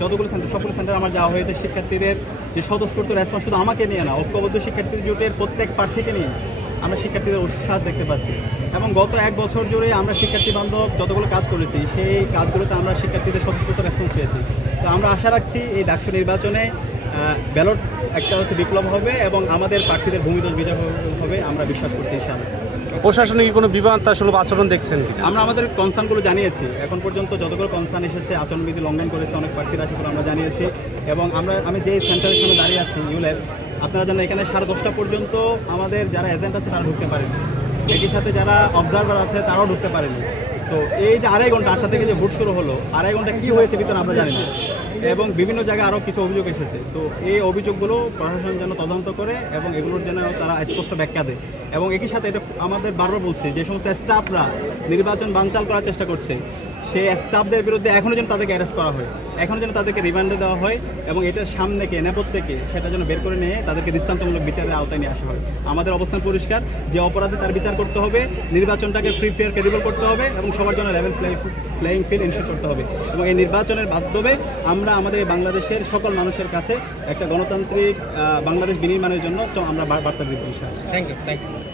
যতগুলো সেন্টার সবগুলো সেন্টার আমার যাওয়া হয়েছে। শিক্ষার্থীদের যে স্বতঃস্ফূর্ত রেসপন্স শুধু আমাকে নিয়ে না, ঐক্যবদ্ধ শিক্ষার্থী জোটের প্রত্যেক প্রার্থীকে নিয়ে আমরা শিক্ষার্থীদের উচ্ছ্বাস দেখতে পাচ্ছি। এবং গত 1 বছর জুড়ে আমরা শিক্ষার্থী বান্ধব যতগুলো কাজ করেছি সেই কাজগুলোতে আমরা শিক্ষার্থীদের স্বতঃস্ফূর্ত রেসপন্স পেয়েছি। তো আমরা আশা রাখছি এই ডাকসু নির্বাচনে ব্যালট একটা হচ্ছে বিপ্লব হবে এবং আমাদের প্রার্থীদের ভূমিদোষ বিজয় হবে, আমরা বিশ্বাস করছি ইনশাআল্লাহ। প্রশাসনিক কোনো বিবাদতাসুলভ আচরণ দেখছেন কিনা? আমরা আমাদের কনসার্নগুলো জানিয়েছি। এখন পর্যন্ত যতগুলো কনসার্ন এসেছে, আচরণবিধি লঙ্ঘন করেছে অনেক প্রার্থীরা, সেগুলো আমরা জানিয়েছি। এবং আমি যে সেন্টারের সামনে দাঁড়িয়ে আছি ইউলের, আপনারা জানেন এখানে 10:30 পর্যন্ত আমাদের যারা এজেন্ট আছে তারা ঢুকতে পারেনি, একই সাথে যারা অবজারভার আছে তারাও ঢুকতে পারেনি। তো এই যে 2.5 ঘন্টা 8টা থেকে যে ভোট শুরু হলো, 2.5 ঘন্টা কী হয়েছে ভিতরে আমরা জানি না। এবং বিভিন্ন জায়গায় আরও কিছু অভিযোগ এসেছে। তো এই অভিযোগগুলো প্রশাসন যেন তদন্ত করে এবং এগুলোর যেন তারা স্পষ্ট ব্যাখ্যা দেয়। এবং একই সাথে এটা আমাদের বারবার বলছে, যে সমস্ত স্টাফরা নির্বাচন বানচাল করার চেষ্টা করছে সেই স্টাফদের বিরুদ্ধে এখনও যেন তাদেরকে অ্যারেস্ট করা হয়, এখনও যেন তাদেরকে রিমান্ডে দেওয়া হয় এবং এটার সামনেকে নেপথ্যকে সেটা যেন বের করে নিয়ে তাদেরকে দৃষ্টান্তমূলক বিচারের আওতায় নিয়ে আসা হয়। আমাদের অবস্থান পরিষ্কার, যে অপরাধে তার বিচার করতে হবে, নির্বাচনটাকে ফ্রি ফেয়ার ক্রেডিবল করতে হবে এবং সবার জন্য লেভেল প্লেয়িং ফিল্ড ইনশিওর করতে হবে। এবং এই নির্বাচনের মাধ্যমে আমরা আমাদের বাংলাদেশের সকল মানুষের কাছে একটা গণতান্ত্রিক বাংলাদেশ বিনির্মাণের জন্য আমরা বার্তা দিব। Thank you.